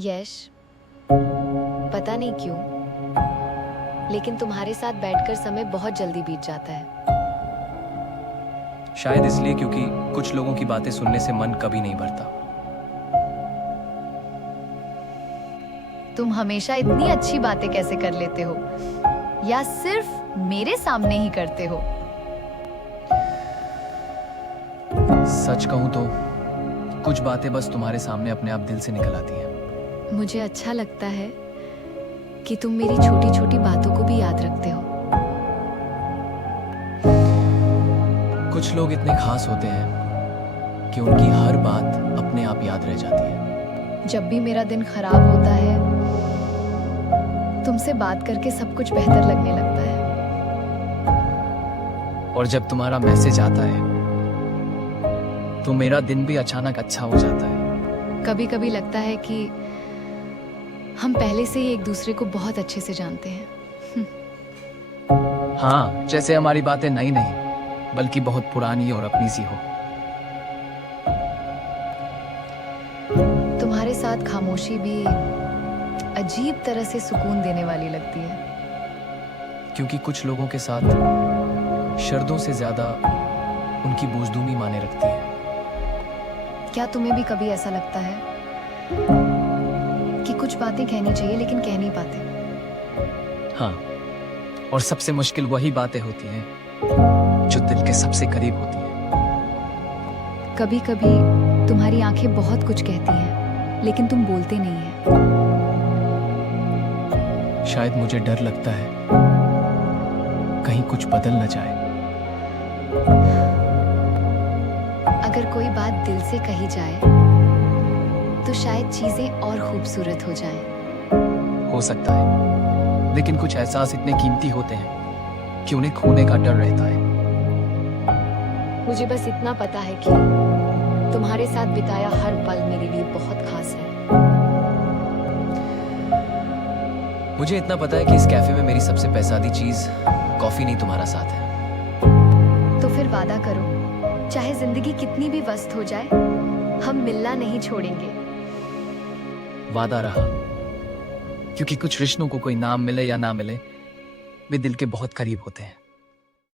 यश, पता नहीं क्यों, लेकिन तुम्हारे साथ बैठकर समय बहुत जल्दी बीत जाता है। शायद इसलिए क्योंकि कुछ लोगों की बातें सुनने से मन कभी नहीं भरता। तुम हमेशा इतनी अच्छी बातें कैसे कर लेते हो? या सिर्फ मेरे सामने ही करते हो? सच कहूं तो कुछ बातें बस तुम्हारे सामने अपने आप दिल से निकल आती हैं। मुझे अच्छा लगता है कि तुम मेरी छोटी छोटी बातों को भी याद रखते हो। कुछ लोग इतने खास होते हैं कि उनकी हर बात अपने आप याद रह जाती है। जब भी मेरा दिन खराब होता है, तुमसे बात करके सब कुछ बेहतर लगने लगता है। और जब तुम्हारा मैसेज आता है तो मेरा दिन भी अचानक अच्छा हो जाता है। कभी कभी लगता है कि हम पहले से ही एक दूसरे को बहुत अच्छे से जानते हैं। हाँ, जैसे हमारी बातें नई नहीं बल्कि बहुत पुरानी और अपनी सी हो। तुम्हारे साथ खामोशी भी अजीब तरह से सुकून देने वाली लगती है। क्योंकि कुछ लोगों के साथ शर्तों से ज्यादा उनकी बोझदूमी माने रखती है। क्या तुम्हें भी कभी ऐसा लगता है कि कुछ बातें कहनी चाहिए लेकिन कह नहीं पाते? हाँ, और सबसे मुश्किल वही बातें होती हैं जो दिल के सबसे करीब होती हैं। कभी कभी तुम्हारी आंखें बहुत कुछ कहती हैं, लेकिन तुम बोलते नहीं है। शायद मुझे डर लगता है कहीं कुछ बदल न जाए। अगर कोई बात दिल से कही जाए तो शायद चीजें और खूबसूरत हो जाएं। हो सकता है, लेकिन कुछ एहसास इतने कीमती होते हैं कि उन्हें खोने का डर रहता है। मुझे बस इतना पता है कि तुम्हारे साथ बिताया हर पल मेरे लिए बहुत खास है। मुझे इतना पता है कि इस कैफे में मेरी सबसे पैसादी चीज कॉफी नहीं, तुम्हारा साथ है। तो फिर वादा करो, चाहे जिंदगी कितनी भी व्यस्त हो जाए, हम मिलना नहीं छोड़ेंगे। वादा रहा, क्योंकि कुछ रिश्तों को कोई नाम मिले या ना मिले, वे दिल के बहुत करीब होते हैं।